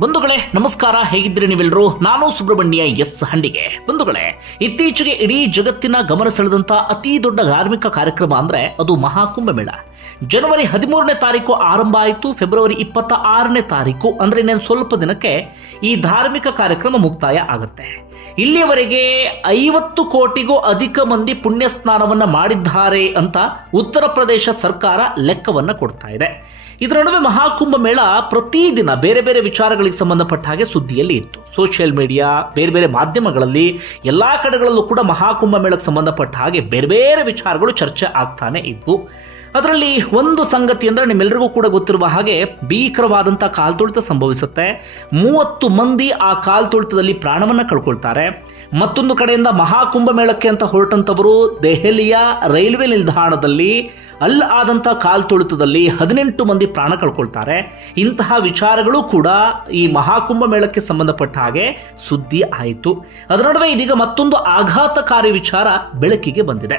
ಬಂಧುಗಳೇ, ನಮಸ್ಕಾರ. ಹೇಗಿದ್ದೀರಿ ನೀವೆಲ್ಲರೂ ನಾನು ಸುಬ್ರಹ್ಮಣ್ಯ ಎಸ್ ಹಂಡಿಗೆ. ಬಂಧುಗಳೇ, ಇತ್ತೀಚೆಗೆ ಇಡೀ ಜಗತ್ತಿನ ಗಮನ ಸೆಳೆದಂತ ಅತಿ ದೊಡ್ಡ ಧಾರ್ಮಿಕ ಕಾರ್ಯಕ್ರಮ ಅಂದ್ರೆ ಅದು ಮಹಾಕುಂಭ ಮೇಳ. ಜನವರಿ ಹದಿಮೂರನೇ ತಾರೀಕು ಆರಂಭ ಆಯಿತು. ಫೆಬ್ರವರಿ ಇಪ್ಪತ್ತ ಆರನೇ ತಾರೀಕು ಅಂದ್ರೆ ಇನ್ನೇನು ಸ್ವಲ್ಪ ದಿನಕ್ಕೆ ಈ ಧಾರ್ಮಿಕ ಕಾರ್ಯಕ್ರಮ ಮುಕ್ತಾಯ ಆಗುತ್ತೆ. ಇಲ್ಲಿಯವರೆಗೆ ಐವತ್ತು ಕೋಟಿಗೂ ಅಧಿಕ ಮಂದಿ ಪುಣ್ಯ ಸ್ನಾನವನ್ನ ಮಾಡಿದ್ದಾರೆ ಅಂತ ಉತ್ತರ ಪ್ರದೇಶ ಸರ್ಕಾರ ಲೆಕ್ಕವನ್ನ ಕೊಡ್ತಾ ಇದೆ. ಇದರ ನಡುವೆ ಮಹಾಕುಂಭ ಮೇಳ ಪ್ರತಿದಿನ ಬೇರೆ ಬೇರೆ ವಿಚಾರಗಳಿಗೆ ಸಂಬಂಧಪಟ್ಟ ಹಾಗೆ ಸುದ್ದಿಯಲ್ಲಿ ಇತ್ತು. ಸೋಷಿಯಲ್ ಮೀಡಿಯಾ ಬೇರೆ ಬೇರೆ ಮಾಧ್ಯಮಗಳಲ್ಲಿ ಎಲ್ಲ ಕಡೆಗಳಲ್ಲೂ ಕೂಡ ಮಹಾಕುಂಭ ಮೇಳಕ್ಕೆ ಸಂಬಂಧಪಟ್ಟ ಹಾಗೆ ಬೇರೆ ಬೇರೆ ವಿಚಾರಗಳು ಚರ್ಚೆ ಆಗ್ತಾನೆ ಇದ್ವು. ಅದರಲ್ಲಿ ಒಂದು ಸಂಗತಿ ಅಂದರೆ ನಿಮ್ಮೆಲ್ಲರಿಗೂ ಕೂಡ ಗೊತ್ತಿರುವ ಹಾಗೆ ಭೀಕರವಾದಂಥ ಕಾಲ್ತುಳಿತ ಸಂಭವಿಸುತ್ತೆ. ಮೂವತ್ತು ಮಂದಿ ಆ ಕಾಲ್ತುಳಿತದಲ್ಲಿ ಪ್ರಾಣವನ್ನು ಕಳ್ಕೊಳ್ತಾರೆ. ಮತ್ತೊಂದು ಕಡೆಯಿಂದ ಮಹಾಕುಂಭ ಮೇಳಕ್ಕೆ ಅಂತ ಹೊರಟಂಥವರು ದೆಹಲಿಯ ರೈಲ್ವೆ ನಿಲ್ದಾಣದಲ್ಲಿ ಅಲ್ಲಿ ಆದಂಥ ಕಾಲ್ತುಳಿತದಲ್ಲಿ ಹದಿನೆಂಟು ಮಂದಿ ಪ್ರಾಣ ಕಳ್ಕೊಳ್ತಾರೆ. ಇಂತಹ ವಿಚಾರಗಳು ಕೂಡ ಈ ಮಹಾಕುಂಭ ಮೇಳಕ್ಕೆ ಸಂಬಂಧಪಟ್ಟ ಹಾಗೆ ಸುದ್ದಿ ಆಯಿತು. ಅದರ ನಡುವೆ ಇದೀಗ ಮತ್ತೊಂದು ಆಘಾತಕಾರಿ ವಿಚಾರ ಬೆಳಕಿಗೆ ಬಂದಿದೆ.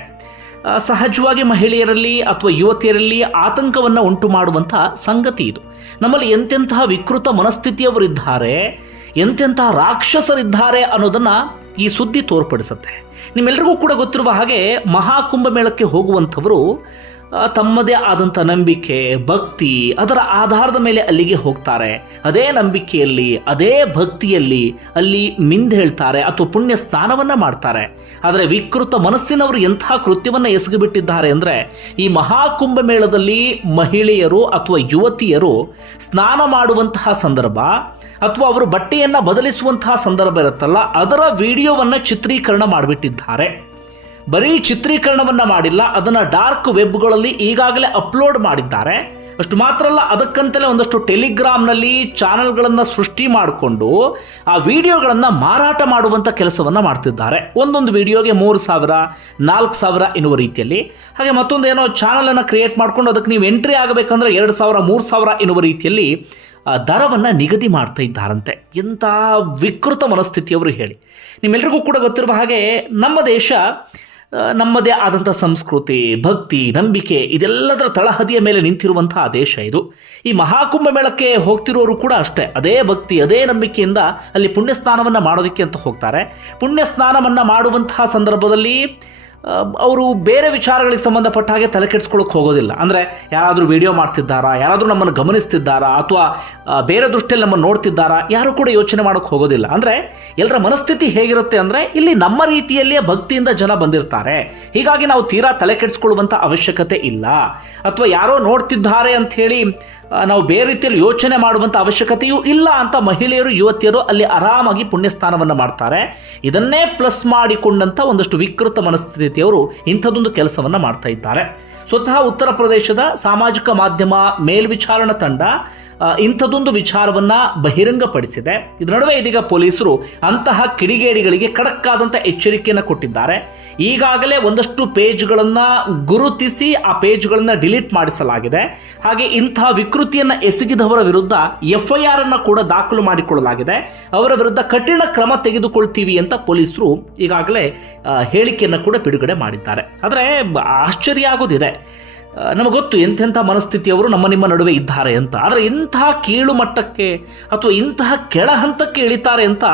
ಸಹಜವಾಗಿ ಮಹಿಳೆಯರಲ್ಲಿ ಅಥವಾ ಯುವತಿಯರಲ್ಲಿ ಆತಂಕವನ್ನು ಉಂಟು ಮಾಡುವಂತಹ ಸಂಗತಿ ಇದು. ನಮ್ಮಲ್ಲಿ ಎಂತೆಂತಹ ವಿಕೃತ ಮನಸ್ಥಿತಿಯವರಿದ್ದಾರೆ ಎಂತೆಂತಹ ರಾಕ್ಷಸರಿದ್ದಾರೆ ಅನ್ನೋದನ್ನು ಈ ಸುದ್ದಿ ತೋರ್ಪಡಿಸುತ್ತೆ. ನಿಮ್ಮೆಲ್ಲರಿಗೂ ಕೂಡ ಗೊತ್ತಿರುವ ಹಾಗೆ ಮಹಾಕುಂಭ ಮೇಳಕ್ಕೆ ಹೋಗುವಂಥವರು ತಮ್ಮದೇ ಆದಂಥ ನಂಬಿಕೆ, ಭಕ್ತಿ ಅದರ ಆಧಾರದ ಮೇಲೆ ಅಲ್ಲಿಗೆ ಹೋಗ್ತಾರೆ. ಅದೇ ನಂಬಿಕೆಯಲ್ಲಿ, ಅದೇ ಭಕ್ತಿಯಲ್ಲಿ ಅಲ್ಲಿ ಮಿಂದೇಳ್ತಾರೆ, ಅಥವಾ ಪುಣ್ಯ ಸ್ನಾನವನ್ನು ಮಾಡ್ತಾರೆ. ಆದರೆ ವಿಕೃತ ಮನಸ್ಸಿನವರು ಎಂಥ ಕೃತ್ಯವನ್ನು ಎಸಗಿಬಿಟ್ಟಿದ್ದಾರೆ ಅಂದರೆ, ಈ ಮಹಾಕುಂಭ ಮೇಳದಲ್ಲಿ ಮಹಿಳೆಯರು ಅಥವಾ ಯುವತಿಯರು ಸ್ನಾನ ಮಾಡುವಂತಹ ಸಂದರ್ಭ, ಅಥವಾ ಅವರು ಬಟ್ಟೆಯನ್ನು ಬದಲಿಸುವಂತಹ ಸಂದರ್ಭ ಇರುತ್ತಲ್ಲ, ಅದರ ವಿಡಿಯೋವನ್ನು ಚಿತ್ರೀಕರಣ ಮಾಡಿಬಿಟ್ಟಿದ್ದಾರೆ. ಬರೀ ಚಿತ್ರೀಕರಣವನ್ನ ಮಾಡಿಲ್ಲ, ಅದನ್ನ ಡಾರ್ಕ್ ವೆಬ್ಗಳಲ್ಲಿ ಈಗಾಗಲೇ ಅಪ್ಲೋಡ್ ಮಾಡಿದ್ದಾರೆ. ಅಷ್ಟು ಮಾತ್ರ ಅಲ್ಲ ಅದಕ್ಕಂತಲೇ ಒಂದಷ್ಟು ಟೆಲಿಗ್ರಾಮ್ನಲ್ಲಿ ಚಾನೆಲ್ಗಳನ್ನು ಸೃಷ್ಟಿ ಮಾಡಿಕೊಂಡು, ಆ ವಿಡಿಯೋಗಳನ್ನು ಮಾರಾಟ ಮಾಡುವಂಥ ಕೆಲಸವನ್ನು ಮಾಡ್ತಿದ್ದಾರೆ. ಒಂದೊಂದು ವಿಡಿಯೋಗೆ ಮೂರು ಸಾವಿರ, ನಾಲ್ಕು ಸಾವಿರ ಎನ್ನುವ ರೀತಿಯಲ್ಲಿ. ಹಾಗೆ ಮತ್ತೊಂದು ಏನೋ ಚಾನಲನ್ನು ಕ್ರಿಯೇಟ್ ಮಾಡ್ಕೊಂಡು ಅದಕ್ಕೆ ನೀವು ಎಂಟ್ರಿ ಆಗಬೇಕಂದ್ರೆ ಎರಡು ಸಾವಿರ, ಮೂರು ಸಾವಿರ ಎನ್ನುವ ರೀತಿಯಲ್ಲಿ ದರವನ್ನು ನಿಗದಿ ಮಾಡ್ತಾ ಇದ್ದಾರಂತೆ. ಎಂಥ ವಿಕೃತ ಮನಸ್ಥಿತಿಯವರು ಹೇಳಿ. ನಿಮ್ಮೆಲ್ರಿಗೂ ಕೂಡ ಗೊತ್ತಿರುವ ಹಾಗೆ ನಮ್ಮ ದೇಶ ನಮ್ಮದೇ ಆದಂಥ ಸಂಸ್ಕೃತಿ, ಭಕ್ತಿ, ನಂಬಿಕೆ, ಇದೆಲ್ಲದರ ತಳಹದಿಯ ಮೇಲೆ ನಿಂತಿರುವಂತಹ ದೇಶ ಇದು. ಈ ಮಹಾಕುಂಭ ಮೇಳಕ್ಕೆ ಹೋಗ್ತಿರೋರು ಕೂಡ ಅಷ್ಟೇ. ಅದೇ ಭಕ್ತಿ, ಅದೇ ನಂಬಿಕೆಯಿಂದ ಅಲ್ಲಿ ಪುಣ್ಯ ಸ್ನಾನವನ್ನು ಮಾಡೋದಕ್ಕೆ ಅಂತ ಹೋಗ್ತಾರೆ. ಪುಣ್ಯ ಸ್ನಾನವನ್ನು ಮಾಡುವಂತಹ ಸಂದರ್ಭದಲ್ಲಿ ಅವರು ಬೇರೆ ವಿಚಾರಗಳಿಗೆ ಸಂಬಂಧಪಟ್ಟ ಹಾಗೆ ತಲೆ ಕೆಡಿಸ್ಕೊಳ್ಳೋಕೆ ಹೋಗೋದಿಲ್ಲ. ಅಂದರೆ ಯಾರಾದರೂ ವಿಡಿಯೋ ಮಾಡ್ತಿದ್ದಾರಾ, ಯಾರಾದರೂ ನಮ್ಮನ್ನು ಗಮನಿಸ್ತಿದ್ದಾರಾ, ಅಥವಾ ಬೇರೆ ದೃಷ್ಟಿಯಲ್ಲಿ ನಮ್ಮನ್ನು ನೋಡ್ತಿದ್ದಾರಾ, ಯಾರು ಕೂಡ ಯೋಚನೆ ಮಾಡೋಕೆ ಹೋಗೋದಿಲ್ಲ. ಅಂದರೆ ಎಲ್ಲರ ಮನಸ್ಥಿತಿ ಹೇಗಿರುತ್ತೆ ಅಂದರೆ ಇಲ್ಲಿ ನಮ್ಮ ರೀತಿಯಲ್ಲಿಯೇ ಭಕ್ತಿಯಿಂದ ಜನ ಬಂದಿರ್ತಾರೆ. ಹೀಗಾಗಿ ನಾವು ತೀರಾ ತಲೆ ಕೆಡಿಸ್ಕೊಳ್ಳುವಂಥ ಅವಶ್ಯಕತೆ ಇಲ್ಲ. ಅಥವಾ ಯಾರೋ ನೋಡ್ತಿದ್ದಾರೆ ಅಂತ ಹೇಳಿ ನಾವು ಬೇರೆ ರೀತಿಯಲ್ಲಿ ಯೋಚನೆ ಮಾಡುವಂಥ ಅವಶ್ಯಕತೆಯೂ ಇಲ್ಲ ಅಂತ ಮಹಿಳೆಯರು, ಯುವತಿಯರು ಅಲ್ಲಿ ಆರಾಮಾಗಿ ಪುಣ್ಯಸ್ಥಾನವನ್ನು ಮಾಡ್ತಾರೆ. ಇದನ್ನೇ ಪ್ಲಸ್ ಮಾಡಿಕೊಂಡಂಥ ಒಂದಷ್ಟು ವಿಕೃತ ಮನಸ್ಥಿತಿಯವರು ಇಂಥದ್ದೊಂದು ಕೆಲಸವನ್ನು ಮಾಡ್ತಾ ಇದ್ದಾರೆ ಸ್ವತಃ ಉತ್ತರ ಪ್ರದೇಶದ ಸಾಮಾಜಿಕ ಮಾಧ್ಯಮ ಮೇಲ್ವಿಚಾರಣಾ ತಂಡ ಇಂಥದ್ದೊಂದು ವಿಚಾರವನ್ನ ಬಹಿರಂಗಪಡಿಸಿದೆ. ಇದರ ನಡುವೆ ಇದೀಗ ಪೊಲೀಸರು ಅಂತಹ ಕಿಡಿಗೇಡಿಗಳಿಗೆ ಖಡಕ್ಕಾದಂಥ ಎಚ್ಚರಿಕೆಯನ್ನು ಕೊಟ್ಟಿದ್ದಾರೆ. ಈಗಾಗಲೇ ಒಂದಷ್ಟು ಪೇಜ್ಗಳನ್ನು ಗುರುತಿಸಿ ಆ ಪೇಜ್ಗಳನ್ನು ಡಿಲೀಟ್ ಮಾಡಿಸಲಾಗಿದೆ. ಹಾಗೆ ಇಂತಹ ವಿಕೃತಿಯನ್ನು ಎಸಗಿದವರ ವಿರುದ್ಧ ಎಫ್ ಐ ಆರ್ ಅನ್ನು ಕೂಡ ದಾಖಲು ಮಾಡಿಕೊಳ್ಳಲಾಗಿದೆ. ಅವರ ವಿರುದ್ಧ ಕಠಿಣ ಕ್ರಮ ತೆಗೆದುಕೊಳ್ತೀವಿ ಅಂತ ಪೊಲೀಸರು ಈಗಾಗಲೇ ಹೇಳಿಕೆಯನ್ನು ಕೂಡ ಬಿಡುಗಡೆ ಮಾಡಿದ್ದಾರೆ. ಆದರೆ, ಆಶ್ಚರ್ಯ ಆಗೋದಿದೆ. ನಮಗೆ ಗೊತ್ತು ಎಂಥೆಂಥ ಮನಸ್ಥಿತಿಯವರು ನಮ್ಮ ನಿಮ್ಮ ನಡುವೆ ಇದ್ದಾರೆ ಅಂತ. ಆದರೆ ಇಂತಹ ಕೀಳು ಮಟ್ಟಕ್ಕೆ ಅಥವಾ ಇಂತಹ ಕೆಳ ಹಂತಕ್ಕೆ ಇಳಿತಾರೆ ಅಂತ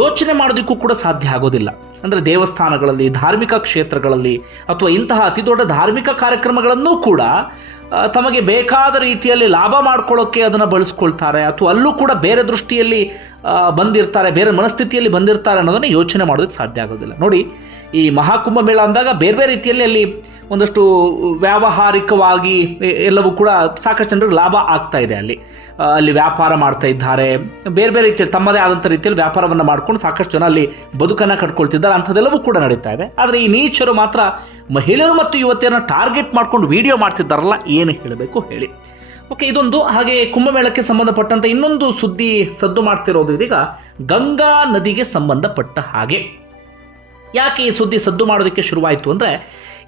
ಯೋಚನೆ ಮಾಡೋದಕ್ಕೂ ಕೂಡ ಸಾಧ್ಯ ಆಗೋದಿಲ್ಲ. ಅಂದರೆ ದೇವಸ್ಥಾನಗಳಲ್ಲಿ, ಧಾರ್ಮಿಕ ಕ್ಷೇತ್ರಗಳಲ್ಲಿ ಅಥವಾ ಇಂತಹ ಅತಿ ದೊಡ್ಡ ಧಾರ್ಮಿಕ ಕಾರ್ಯಕ್ರಮಗಳನ್ನೂ ಕೂಡ ತಮಗೆ ಬೇಕಾದ ರೀತಿಯಲ್ಲಿ ಲಾಭ ಮಾಡ್ಕೊಳ್ಳೋಕ್ಕೆ ಅದನ್ನು ಬಳಸ್ಕೊಳ್ತಾರೆ. ಅಥವಾ ಅಲ್ಲೂ ಕೂಡ ಬೇರೆ ದೃಷ್ಟಿಯಲ್ಲಿ ಬಂದಿರ್ತಾರೆ, ಬೇರೆ ಮನಸ್ಥಿತಿಯಲ್ಲಿ ಬಂದಿರ್ತಾರೆ ಅನ್ನೋದನ್ನು ಯೋಚನೆ ಮಾಡೋದಕ್ಕೆ ಸಾಧ್ಯ ಆಗೋದಿಲ್ಲ. ನೋಡಿ ಈ ಮಹಾಕುಂಭ ಮೇಳ ಅಂದಾಗ ಬೇರೆ ಬೇರೆ ರೀತಿಯಲ್ಲಿ ಅಲ್ಲಿ ಒಂದಷ್ಟು ವ್ಯಾವಹಾರಿಕವಾಗಿ ಎಲ್ಲವೂ ಕೂಡ ಸಾಕಷ್ಟು ಜನರಿಗೆ ಲಾಭ ಆಗ್ತಾ ಇದೆ ಅಲ್ಲಿ. ಅಲ್ಲಿ ವ್ಯಾಪಾರ ಮಾಡ್ತಾ ಇದ್ದಾರೆ. ಬೇರೆ ಬೇರೆ ರೀತಿಯಲ್ಲಿ ತಮ್ಮದೇ ಆದಂಥ ರೀತಿಯಲ್ಲಿ ವ್ಯಾಪಾರವನ್ನು ಮಾಡ್ಕೊಂಡು ಸಾಕಷ್ಟು ಜನ ಅಲ್ಲಿ ಬದುಕನ್ನು ಕಟ್ಕೊಳ್ತಿದ್ದಾರೆ. ಅಂಥದ್ದೆಲ್ಲವೂ ಕೂಡ ನಡೀತಾ ಇದೆ. ಆದರೆ ಈ ನೀಚರು ಮಾತ್ರ ಮಹಿಳೆಯರು ಮತ್ತು ಯುವತಿಯರನ್ನು ಟಾರ್ಗೆಟ್ ಮಾಡ್ಕೊಂಡು ವಿಡಿಯೋ ಮಾಡ್ತಿದ್ದಾರಲ್ಲ, ಏನು ಹೇಳಬೇಕು ಹೇಳಿ. ಓಕೆ, ಇದೊಂದು. ಹಾಗೆ ಕುಂಭಮೇಳಕ್ಕೆ ಸಂಬಂಧಪಟ್ಟಂಥ ಇನ್ನೊಂದು ಸುದ್ದಿ ಸದ್ದು ಮಾಡ್ತಿರೋದು ಇದೀಗ. ಗಂಗಾ ನದಿಗೆ ಸಂಬಂಧಪಟ್ಟ ಹಾಗೆ. ಯಾಕೆ ಈ ಸುದ್ದಿ ಸದ್ದು ಮಾಡೋದಕ್ಕೆ ಶುರುವಾಯಿತು ಅಂದರೆ,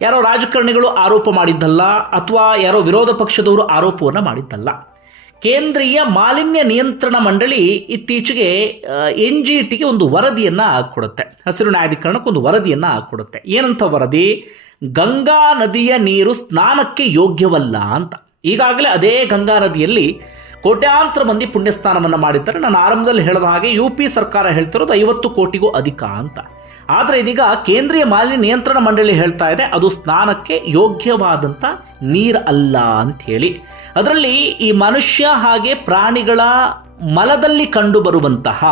ಯಾರೋ ರಾಜಕಾರಣಿಗಳು ಆರೋಪ ಮಾಡಿದ್ದಲ್ಲ ಅಥವಾ ಯಾರೋ ವಿರೋಧ ಪಕ್ಷದವರು ಆರೋಪವನ್ನು ಮಾಡಿದ್ದಲ್ಲ. ಕೇಂದ್ರೀಯ ಮಾಲಿನ್ಯ ನಿಯಂತ್ರಣ ಮಂಡಳಿ ಇತ್ತೀಚೆಗೆ ಎನ್ ಜಿ ಟಿಗೆ ಒಂದು ವರದಿಯನ್ನು ಕೊಡುತ್ತೆ. ಹಸಿರು ನ್ಯಾಯಾಧಿಕರಣಕ್ಕೊಂದು ವರದಿಯನ್ನು ಕೊಡುತ್ತೆ. ಏನಂತ ವರದಿ? ಗಂಗಾ ನದಿಯ ನೀರು ಸ್ನಾನಕ್ಕೆ ಯೋಗ್ಯವಲ್ಲ ಅಂತ. ಈಗಾಗಲೇ ಅದೇ ಗಂಗಾ ನದಿಯಲ್ಲಿ ಕೋಟ್ಯಾಂತರ ಮಂದಿ ಪುಣ್ಯಸ್ನಾನವನ್ನು ಮಾಡಿದ್ದಾರೆ. ನಾನು ಆರಂಭದಲ್ಲಿ ಹೇಳಿದ ಹಾಗೆ, ಯು ಪಿ ಸರ್ಕಾರ ಹೇಳ್ತಿರೋದು ಐವತ್ತು ಕೋಟಿಗೂ ಅಧಿಕ ಅಂತ. ಆದರೆ ಇದೀಗ ಕೇಂದ್ರೀಯ ಮಾಲಿನ್ಯ ನಿಯಂತ್ರಣ ಮಂಡಳಿ ಹೇಳ್ತಾ ಇದೆ, ಅದು ಸ್ನಾನಕ್ಕೆ ಯೋಗ್ಯವಾದಂಥ ನೀರು ಅಲ್ಲ ಅಂಥೇಳಿ ಅದರಲ್ಲಿ ಈ ಮನುಷ್ಯ ಹಾಗೆ ಪ್ರಾಣಿಗಳ ಮಲದಲ್ಲಿ ಕಂಡುಬರುವಂತಹ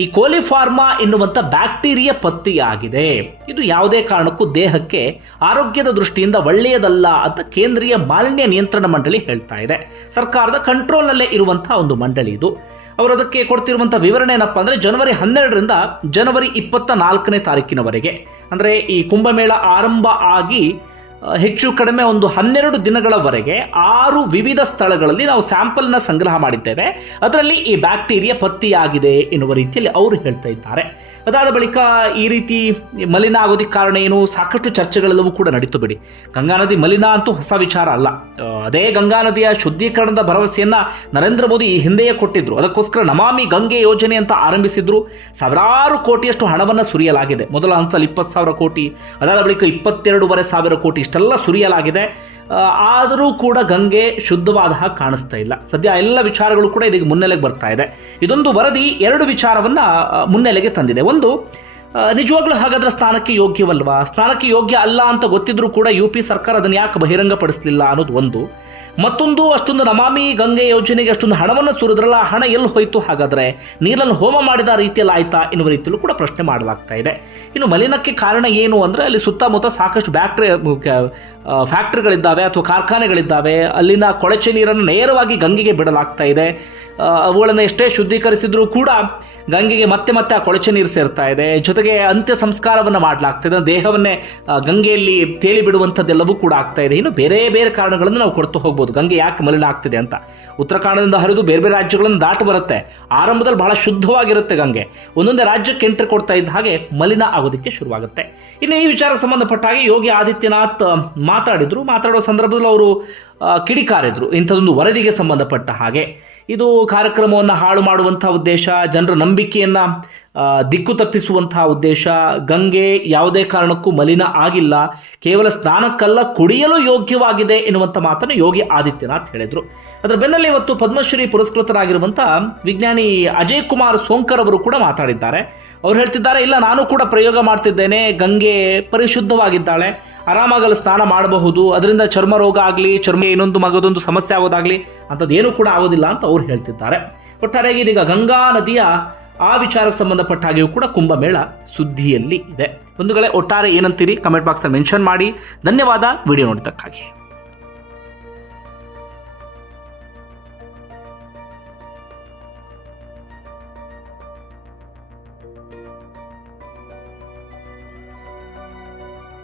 ಈ ಕೋಲಿಫಾರ್ಮಾ ಎನ್ನುವಂಥ ಬ್ಯಾಕ್ಟೀರಿಯಾ ಪತ್ತೆಯಾಗಿದೆ. ಇದು ಯಾವುದೇ ಕಾರಣಕ್ಕೂ ದೇಹಕ್ಕೆ ಆರೋಗ್ಯದ ದೃಷ್ಟಿಯಿಂದ ಒಳ್ಳೆಯದಲ್ಲ ಅಂತ ಕೇಂದ್ರೀಯ ಮಾಲಿನ್ಯ ನಿಯಂತ್ರಣ ಮಂಡಳಿ ಹೇಳ್ತಾ ಇದೆ. ಸರ್ಕಾರದ ಕಂಟ್ರೋಲ್ನಲ್ಲೇ ಇರುವಂತಹ ಒಂದು ಮಂಡಳಿ ಇದು. ಅವರು ಅದಕ್ಕೆ ಕೊಡ್ತಿರುವಂಥ ವಿವರಣೆ ಏನಪ್ಪ ಅಂದರೆ ಜನವರಿ ಹನ್ನೆರಡರಿಂದ ಜನವರಿ ಇಪ್ಪತ್ತ ನಾಲ್ಕನೇ ತಾರೀಕಿನವರೆಗೆ. ಅಂದರೆ ಈ ಕುಂಭಮೇಳ ಆರಂಭ ಆಗಿ ಹೆಚ್ಚು ಕಡಿಮೆ ಒಂದು ಹನ್ನೆರಡು ದಿನಗಳವರೆಗೆ ಆರು ವಿವಿಧ ಸ್ಥಳಗಳಲ್ಲಿ ನಾವು ಸ್ಯಾಂಪಲ್ನ ಸಂಗ್ರಹ ಮಾಡಿದ್ದೇವೆ. ಅದರಲ್ಲಿ ಈ ಬ್ಯಾಕ್ಟೀರಿಯಾ ಪತ್ತೆಯಾಗಿದೆ ಎನ್ನುವ ರೀತಿಯಲ್ಲಿ ಅವರು ಹೇಳ್ತಾ ಇದ್ದಾರೆ. ಅದಾದ ಬಳಿಕ ಈ ರೀತಿ ಮಲಿನ ಆಗೋದಕ್ಕೆ ಕಾರಣ ಏನು? ಸಾಕಷ್ಟು ಚರ್ಚೆಗಳೆಲ್ಲವೂ ಕೂಡ ನಡೀತು ಬಿಡಿ ಗಂಗಾ ನದಿ ಮಲಿನ ಅಂತೂ ಹೊಸ ವಿಚಾರ ಅಲ್ಲ. ಅದೇ ಗಂಗಾ ನದಿಯ ಶುದ್ಧೀಕರಣದ ಭರವಸೆಯನ್ನು ನರೇಂದ್ರ ಮೋದಿ ಈ ಹಿಂದೆಯೇ ಕೊಟ್ಟಿದ್ರು. ಅದಕ್ಕೋಸ್ಕರ ನಮಾಮಿ ಗಂಗೆ ಯೋಜನೆ ಅಂತ ಆರಂಭಿಸಿದ್ರು. ಸಾವಿರಾರು ಕೋಟಿಯಷ್ಟು ಹಣವನ್ನು ಸುರಿಯಲಾಗಿದೆ. ಮೊದಲ ಹಂತದಲ್ಲಿ ಇಪ್ಪತ್ತು ಸಾವಿರ ಕೋಟಿ, ಅದಾದ ಬಳಿಕ ಇಪ್ಪತ್ತೆರಡೂವರೆ ಸಾವಿರ ಕೋಟಿ ಇಷ್ಟೆಲ್ಲ ಸುರಿಯಲಾಗಿದೆ. ಆದರೂ ಕೂಡ ಗಂಗೆ ಶುದ್ಧವಾದ ಹಾಗೆ ಕಾಣಿಸ್ತಾ ಇಲ್ಲ. ಸದ್ಯ ಎಲ್ಲ ವಿಚಾರಗಳು ಕೂಡ ಇದಕ್ಕೆ ಮುನ್ನೆಲೆಗೆ ಬರ್ತಾ ಇದೆ. ಇದೊಂದು ವರದಿ, ಎರಡು ವಿಚಾರವನ್ನು ಮುನ್ನೆಲೆಗೆ ತಂದಿದೆ. ಒಂದು ಆ, ನಿಜವಾಗ್ಲೂ ಹಾಗಾದ್ರೆ ಸ್ಥಾನಕ್ಕೆ ಯೋಗ್ಯವಲ್ವಾ? ಸ್ಥಾನಕ್ಕೆ ಯೋಗ್ಯ ಅಲ್ಲ ಅಂತ ಗೊತ್ತಿದ್ರೂ ಕೂಡ ಯು ಪಿ ಸರ್ಕಾರ ಅದನ್ನು ಯಾಕೆ ಬಹಿರಂಗಪಡಿಸಲಿಲ್ಲ ಅನ್ನೋದು ಒಂದು. ಮತ್ತೊಂದು, ಅಷ್ಟೊಂದು ನಮಾಮಿ ಗಂಗೆ ಯೋಜನೆಗೆ ಅಷ್ಟೊಂದು ಹಣವನ್ನು ಸುರಿದ್ರಲ್ಲ, ಹಣ ಎಲ್ಲಿ ಹೋಯಿತು? ಹಾಗಾದರೆ ನೀರನ್ನು ಹೋಮ ಮಾಡಿದ ರೀತಿಯಲ್ಲಿ ಆಯ್ತಾ ಎನ್ನುವ ರೀತಿಯಲ್ಲೂ ಕೂಡ ಪ್ರಶ್ನೆ ಮಾಡಲಾಗ್ತಾ ಇದೆ. ಇನ್ನು ಮಲಿನಕ್ಕೆ ಕಾರಣ ಏನು ಅಂದರೆ, ಅಲ್ಲಿ ಸುತ್ತಮುತ್ತ ಸಾಕಷ್ಟು ಬ್ಯಾಕ್ಟ್ರಿ ಫ್ಯಾಕ್ಟ್ರಿಗಳಿದ್ದಾವೆ ಅಥವಾ ಕಾರ್ಖಾನೆಗಳಿದ್ದಾವೆ. ಅಲ್ಲಿನ ಕೊಳಚೆ ನೀರನ್ನು ನೇರವಾಗಿ ಗಂಗೆಗೆ ಬಿಡಲಾಗ್ತಾ ಇದೆ. ಅವುಗಳನ್ನು ಎಷ್ಟೇ ಶುದ್ಧೀಕರಿಸಿದ್ರೂ ಕೂಡ ಗಂಗೆಗೆ ಮತ್ತೆ ಮತ್ತೆ ಆ ಕೊಳಚೆ ನೀರು ಸೇರ್ತಾ ಇದೆ. ಜೊತೆಗೆ ಅಂತ್ಯ ಸಂಸ್ಕಾರವನ್ನು ಮಾಡಲಾಗ್ತದೆ ದೇಹವನ್ನೇ ಗಂಗೆಯಲ್ಲಿ ತೇಲಿ ಬಿಡುವಂಥದ್ದೆಲ್ಲವೂ ಕೂಡ ಆಗ್ತಾ ಇದೆ. ಇನ್ನು ಬೇರೆ ಬೇರೆ ಕಾರಣಗಳನ್ನು ನಾವು ಕೊಡ್ತು ಹೋಗ್ಬೋದು. ಗಂಗೆ ಯಾಕೆ ಮಲಿನ ಆಗ್ತಿದೆ ಅಂತ. ಉತ್ತರಾಖಂಡದಿಂದ ಹರಿದು ಬೇರೆ ಬೇರೆ ರಾಜ್ಯಗಳನ್ನು ದಾಟಿ ಬರುತ್ತೆ. ಆರಂಭದಲ್ಲಿ ಬಹಳ ಶುದ್ಧವಾಗಿರುತ್ತೆ ಗಂಗೆ. ಒಂದೊಂದೇ ರಾಜ್ಯಕ್ಕೆ ಎಂಟ್ರಿ ಕೊಡ್ತಾ ಇದ್ದ ಹಾಗೆ ಮಲಿನ ಆಗೋದಕ್ಕೆ ಶುರುವಾಗುತ್ತೆ. ಇನ್ನು ಈ ವಿಚಾರಕ್ಕೆ ಸಂಬಂಧಪಟ್ಟ ಹಾಗೆ ಯೋಗಿ ಆದಿತ್ಯನಾಥ್ ಮಾತಾಡಿದ್ರು. ಮಾತಾಡೋ ಸಂದರ್ಭದಲ್ಲಿ ಅವರು ಕಿಡಿಕಾರಿದ್ರು. ಇಂಥದೊಂದು ವರದಿಗೆ ಸಂಬಂಧಪಟ್ಟ ಹಾಗೆ. ಇದು ಕಾರ್ಯಕ್ರಮವನ್ನು ಹಾಳು ಮಾಡುವಂಥ ಉದ್ದೇಶ, ಜನರ ನಂಬಿಕೆಯನ್ನು ದಿಕ್ಕು ತಪ್ಪಿಸುವಂತಹ ಉದ್ದೇಶ, ಗಂಗೆ ಯಾವುದೇ ಕಾರಣಕ್ಕೂ ಮಲಿನ ಆಗಿಲ್ಲ, ಕೇವಲ ಸ್ನಾನಕ್ಕಲ್ಲ ಕುಡಿಯಲು ಯೋಗ್ಯವಾಗಿದೆ ಎನ್ನುವಂಥ ಮಾತನ್ನು ಯೋಗಿ ಆದಿತ್ಯನಾಥ್ ಹೇಳಿದರು. ಅದರ ಬೆನ್ನಲ್ಲೇ ಇವತ್ತು ಪದ್ಮಶ್ರೀ ಪುರಸ್ಕೃತರಾಗಿರುವಂಥ ವಿಜ್ಞಾನಿ ಅಜಯ್ ಕುಮಾರ್ ಸೋಂಕರ್ ಅವರು ಕೂಡ ಮಾತಾಡಿದ್ದಾರೆ. ಅವ್ರು ಹೇಳ್ತಿದ್ದಾರೆ, ಇಲ್ಲ, ನಾನು ಕೂಡ ಪ್ರಯೋಗ ಮಾಡ್ತಿದ್ದೇನೆ, ಗಂಗೆ ಪರಿಶುದ್ಧವಾಗಿದ್ದಾಳೆ, ಆರಾಮಾಗಲು ಸ್ನಾನ ಮಾಡಬಹುದು, ಅದರಿಂದ ಚರ್ಮ ರೋಗ ಆಗಲಿ ಚರ್ಮ ಇನ್ನೊಂದು ಮಗದೊಂದು ಸಮಸ್ಯೆ ಆಗೋದಾಗಲಿ ಅಂಥದ್ದು ಏನೂ ಕೂಡ ಆಗೋದಿಲ್ಲ ಅಂತ ಅವ್ರು ಹೇಳ್ತಿದ್ದಾರೆ. ಒಟ್ಟಾರೆಯಾಗಿ ಇದೀಗ ಗಂಗಾ ನದಿಯ ಆ ವಿಚಾರಕ್ಕೆ ಸಂಬಂಧಪಟ್ಟ ಹಾಗೆಯೂ ಕೂಡ ಕುಂಭಮೇಳ ಸುದ್ದಿಯಲ್ಲಿ ಇದೆ ಬಂಧುಗಳೇ, ಒಟ್ಟಾರೆ ಏನಂತೀರಿ? ಕಮೆಂಟ್ ಬಾಕ್ಸಲ್ಲಿ ಮೆನ್ಷನ್ ಮಾಡಿ. ಧನ್ಯವಾದ. ವಿಡಿಯೋ ನೋಡಿದ್ದಕ್ಕಾಗಿ.